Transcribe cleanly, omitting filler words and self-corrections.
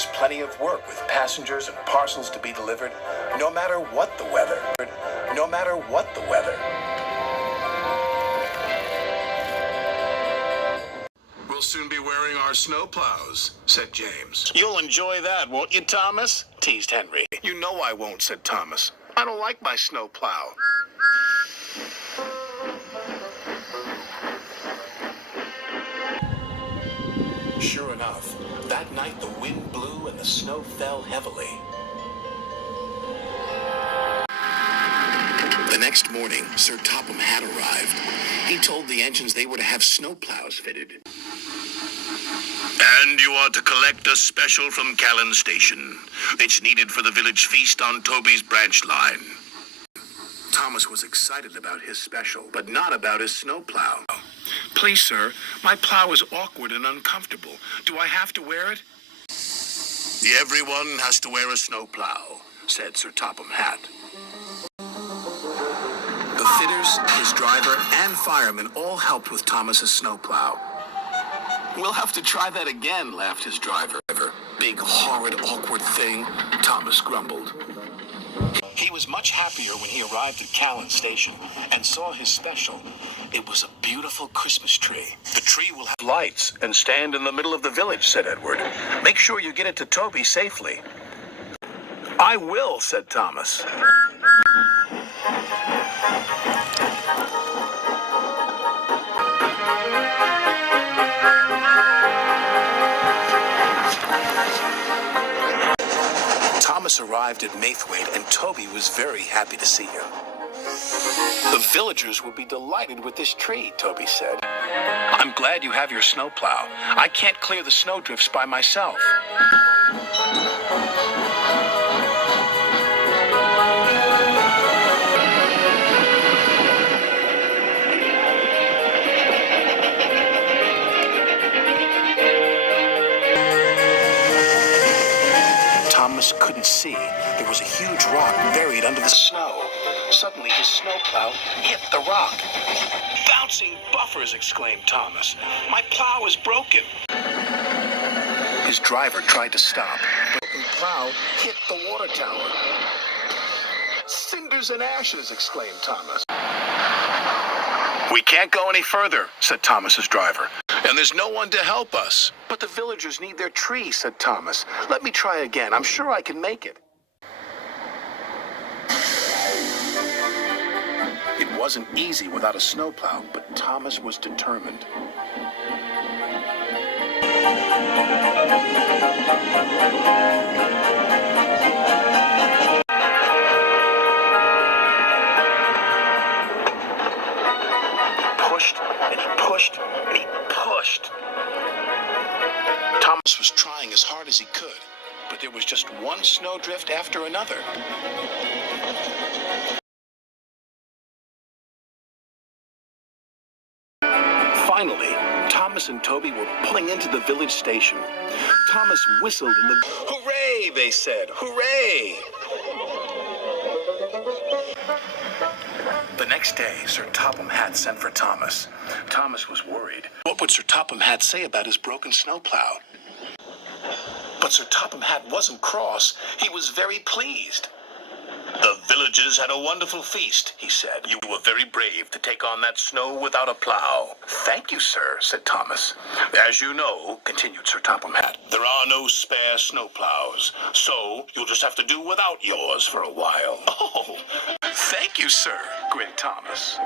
was plenty of work with passengers and parcels to be delivered, no matter what the weather. No matter what the weather. We'll soon be wearing our snowplows, said James. You'll enjoy that, won't you, Thomas? Teased Henry. You know I won't, said Thomas. I don't like my snowplow. Sure enough, that night the wind blew and the snow fell heavily. The next morning, Sir Topham had arrived. He told the engines they were to have snowplows fitted. And you are to collect a special from Callan Station. It's needed for the village feast on Toby's branch line. Thomas was excited about his special, but not about his snowplow. Please, sir, my plow is awkward and uncomfortable. Do I have to wear it? Everyone has to wear a snowplow, said Sir Topham Hatt. The fitters, his driver, and firemen all helped with Thomas's snowplow. We'll have to try that again, laughed his driver. Big, horrid, awkward thing, Thomas grumbled. He was much happier when he arrived at Callan Station and saw his special. It was a beautiful Christmas tree. The tree will have lights and stand in the middle of the village, said Edward. Make sure you get it to Toby safely. I will, said Thomas. Thomas arrived at Maithwaite, and Toby was very happy to see him. The villagers will be delighted with this tree, Toby said. I'm glad you have your snowplow. I can't clear the snowdrifts by myself. Thomas couldn't see. There was a huge rock buried under the snow. Suddenly, his snowplow hit the rock. Bouncing buffers, exclaimed Thomas. My plow is broken. His driver tried to stop, but the plow hit the water tower. Cinders and ashes, exclaimed Thomas. We can't go any further, said Thomas's driver. And there's no one to help us. But the villagers need their tree, said Thomas. Let me try again. I'm sure I can make it. It wasn't easy without a snowplow, but Thomas was determined. He pushed. Thomas was trying as hard as he could, but there was just one snowdrift after another. Finally, Thomas and Toby were pulling into the village station. Thomas whistled and the... Hooray, they said. Hooray! The next day, Sir Topham Hatt sent for Thomas. Thomas was worried. What would Sir Topham Hatt say about his broken snowplow? But Sir Topham Hatt wasn't cross. He was very pleased. The villagers had a wonderful feast, he said. You were very brave to take on that snow without a plow. Thank you, sir, said Thomas. As you know, continued Sir Topham Hatt, there are no spare snowplows, so you'll just have to do without yours for a while. Oh, thank you, sir, grinned Thomas.